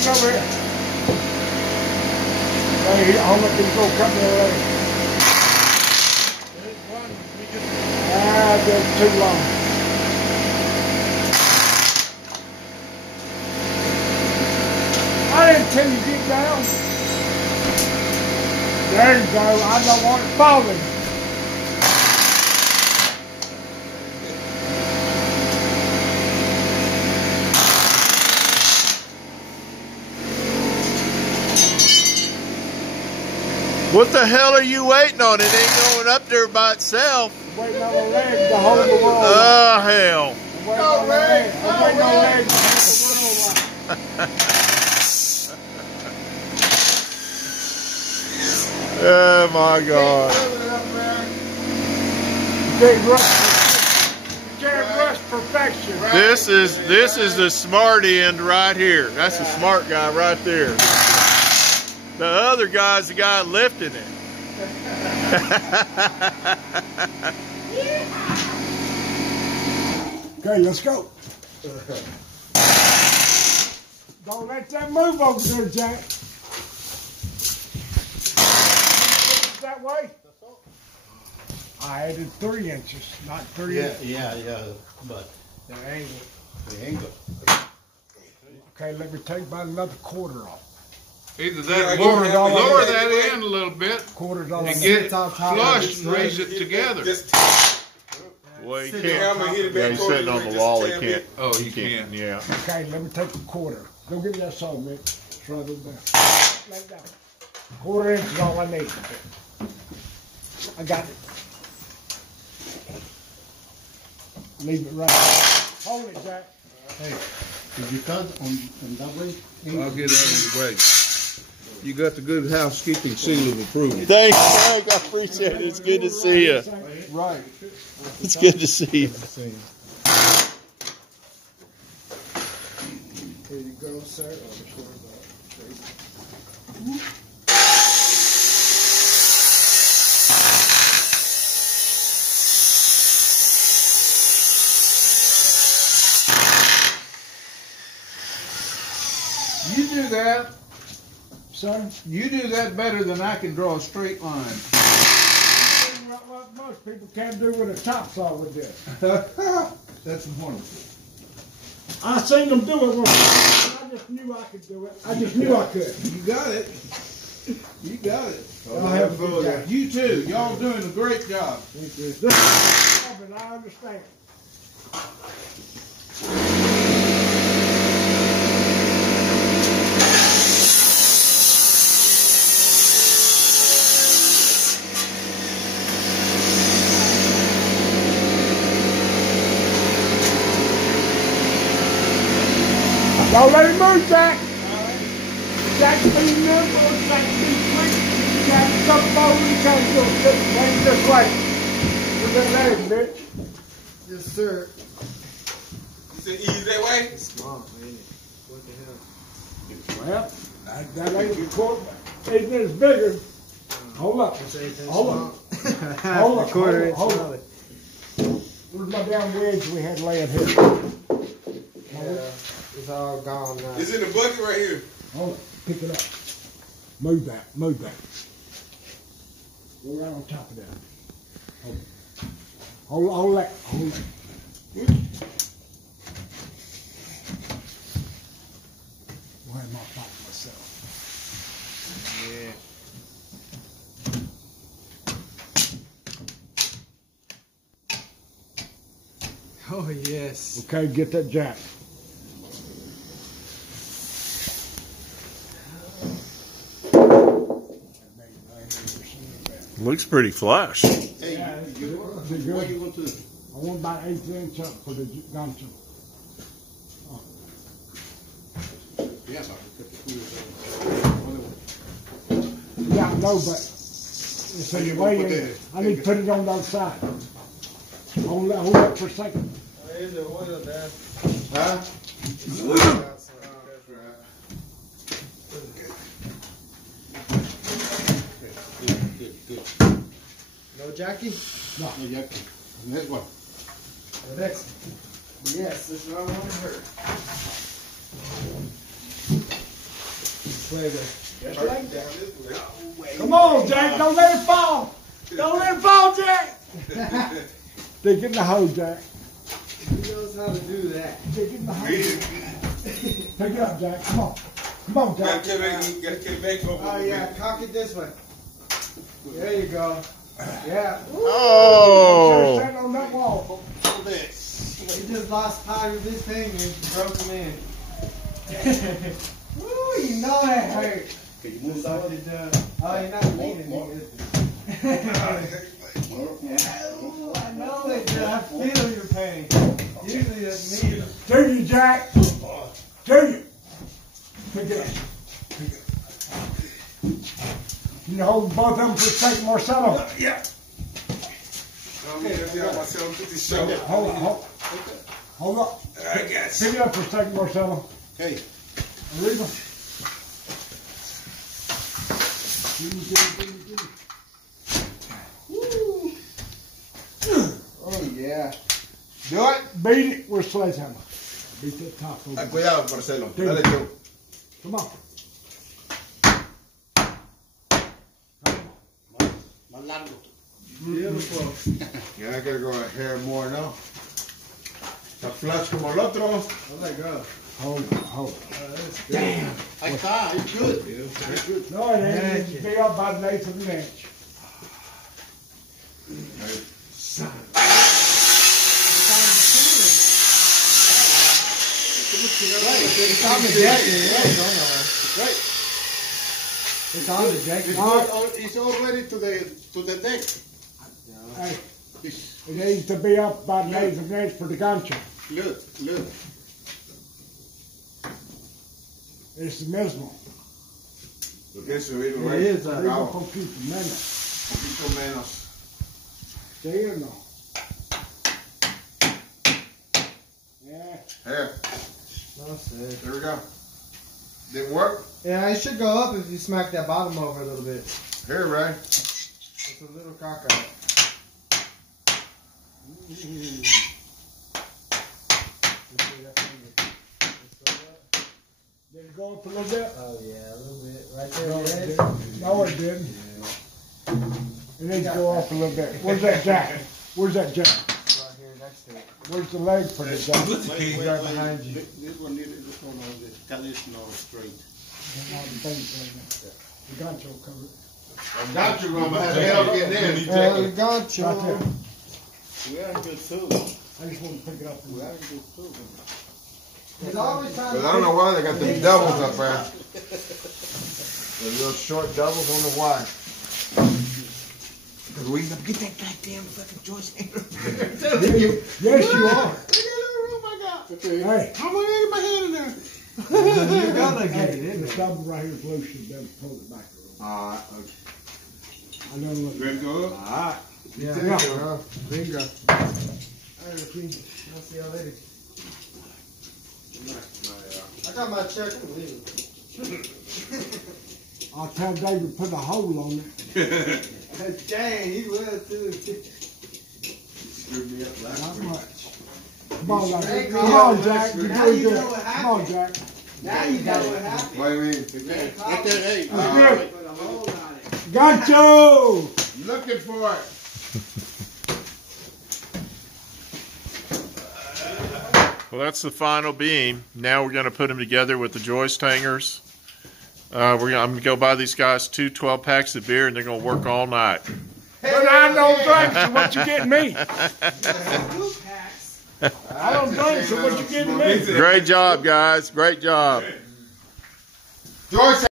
it over here. Hey, I'll let them go cut me away. There's one. We just... That's too long. I didn't tell you to get down. There you go. I don't want it falling. What the hell are you waiting on? It ain't going up there by itself. Waiting on a leg to hold the world. Oh, hell. Waiting on a leg. I'm waiting on a leg to hold the world. Oh, my God. You can't rush perfection. This is the smart end right here. That's the smart guy right there. The other guy's the guy lifting it. Okay, let's go. Don't let that move over there, Jack. That way. I added 3 inches, not 3 inches. Yeah, but The angle. the angle. Okay, let me take about another quarter off. Either that, Yeah, lower $1 that end a little bit Quarter's all I and need. get it flush and raise it together. Well, he Sit can't. down and hit it Yeah, back he's over sitting on and the just wall. He tap can't. it. Oh, you can. Yeah. Okay, let me take a quarter. Go give me that saw, Mick. It's right over there. Lay it down. Quarter inch is all I need. I got it. Leave it right there. Hold it, Jack. Hey, did you cut on that way? I'll get out of the way. You got the good housekeeping seal of approval. Thanks, Frank. I appreciate it. It's good to see you. Right. It's good to see you. Here you go, sir. You do that. Son, You do that better than I can draw a straight line. what most people can't do with a chop saw with this. That's wonderful. I seen them do it once. I just knew I could do it. I just knew I could. You got it. You got it. Y'all have a good day. You too. Y'all doing a great job. This is but I understand. Don't let him move, Jack. Jack, be nimble. Jack, be quick. Jack, come forward. You can't go this way. Look at that, bitch. Yes, sir. You said ease that way? It's small, ain't it? What the hell? Well, that ain't the quarter. It's bigger. Hold up. Hold up. Hold up. Quarter inch Hold smaller. up. Where's my damn wedge we had laying here? Yeah, it's all gone now. It's in the bucket right here. Hold it. Pick it up. Move that. Move that. Go right on top of that. Hold it. Hold that. Hold it. Go ahead and I'll fight myself. Yeah. Oh, yes. Okay, get that jack. Looks pretty flush. Hey, Yeah, it's good. what It's good. you want to? I want about 8 inch up for the guncho. Yeah, Yeah, I know, but it's in the way. I need to put it on the other side. Hold that for a second. There's the oil there. Huh? Good. No Jackie? No. Oh, yeah. Next one. The next. Yes, this is what I want to hear. later. Come on, Jack. Don't let it fall. Don't let it fall, Jack. Dig in the hole, Jack. He knows how to do that. Dig in the hole. Pick it up, Jack. Come on. Come on, Jack. Oh yeah, cock it this way. There you go. Yeah. Oh. Stand on that wall. He just lost 5 of his fingers and broke them in. Woo, you know that hurt. Can you move that one? Oh, you're not leaning, nigga. Ooh, I know it, dude. I feel your pain. Usually that's me. Do you, Jack? Do you? Pick it up. Pick it up. Can you hold both of them for a second, Marcelo? Yeah. Hold on, hold on. I guess. Pick it up for a second, Marcelo. Hey. Arriba. Oh, yeah. Do it. Beat it with a sledgehammer. Beat that top over. Cuidado, Marcelo. Dale tú. Come on. Más largo. Beautiful. Yeah, I gotta go a hair more now. Está flush como el otro. I'll let go. Hold it, hold it. Damn. Ahí está. It's good. Very good. No, it ain't. It's be up by the 1/8 of an inch. It's on the deck. Right. It's on the deck. It's already to the deck. Hey, It's- it needs to be up by the 1/8 of an inch for the gancho. Look. It's the mismo. Lo que subirlo, It right? is. Arriba un poquito menos. Un poquito menos. ¿Sí o no? Yeah. Here, That's it. there we go. Didn't work? Yeah, it should go up if you smack that bottom over a little bit. Here, Ray. It's a little cock out. Did it go up a little bit? Oh yeah, a little bit. Right No, there, it Red. didn't. No, it didn't. It needs to go up a little bit. Where's that jack? Where's that jack? Right here next to it. Where's the leg for the jack? Right behind you. This one on the cat is not straight. The gancho cover it. I got you, Ron. I had help getting in. We got Right there. you. We are good too. I just want to pick it up. We are good too. He's always trying But I don't know why they got them doubles up there. The real short doubles, I don't know why. Because we get that goddamn fucking joist hanger. Yes, you are. Look at the room I got. Okay. Hey. How am I gonna get my hand in there? You gotta get Hey, it in the there. stubble right here is loose. You better pull it back a little. Alright, I know look. ready to go up? Alright. Yeah. Yeah. Bingo. Alright, Ricky. I'll see y'all later. I got my check. I'm leaving. I'll tell David to put a hole on it. Dang, he will too. Screwed me up last Not week. much. Come on, Jack. Hey, Come on, Jack. now You're doing you know good. what Come on, happened. Jack. Now you know what happened. What do you mean? Right there, hey. Good. Put a hole on it. Gancho! Looking for it. Well, that's the final beam. Now we're going to put them together with the joist hangers. I'm going to go buy these guys 2 12-packs of beer, and they're going to work all night. But I don't drink, so what you getting me? I don't drink, so what you getting me? Great job, guys. Great job. Joyce